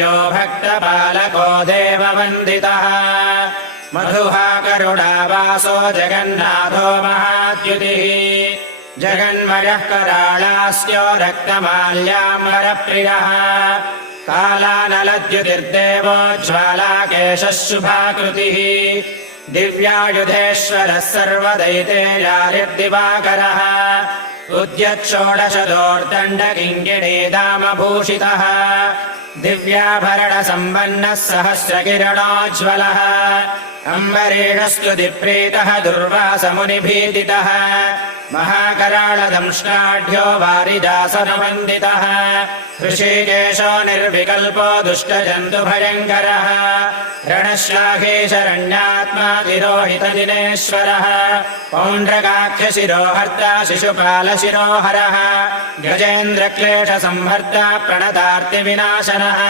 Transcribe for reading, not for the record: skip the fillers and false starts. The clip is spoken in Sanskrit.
यो भक्तपालको देववन्दितः मधुहा करुणावासो जगन्नाथो महाद्युतिः जगन्मयः कराळास्यो रक्तमाल्याम्बरप्रियः कालानलद्युतिर्देवोज्ज्वालाकेशः शुभाकृतिः दिव्यायुधेश्वरः सर्वदैतेयारिर्दिवाकरः उद्यच्छोडशदोर्दण्डकिङ्किणीदामभूषितः दिव्याभरणसम्पन्नः सहस्रकिरणोज्ज्वलः अम्बरीषस्तुतिप्रीतः दुर्वासमुनिभीतितः महाकराळदंष्ट्राढ्यो वारिजासनवन्दितः ऋषिकेशो निर्विकल्पो दुष्टजन्तुभयङ्करः रणश्लाघेशरण्यात्मा तिरोहितदिनेश्वरः पौण्ड्रकाख्यशिरोहर्ता शिशुपालशिरोहरः गजेन्द्रक्लेशसंहर्ता प्रणतार्तिविनाशनः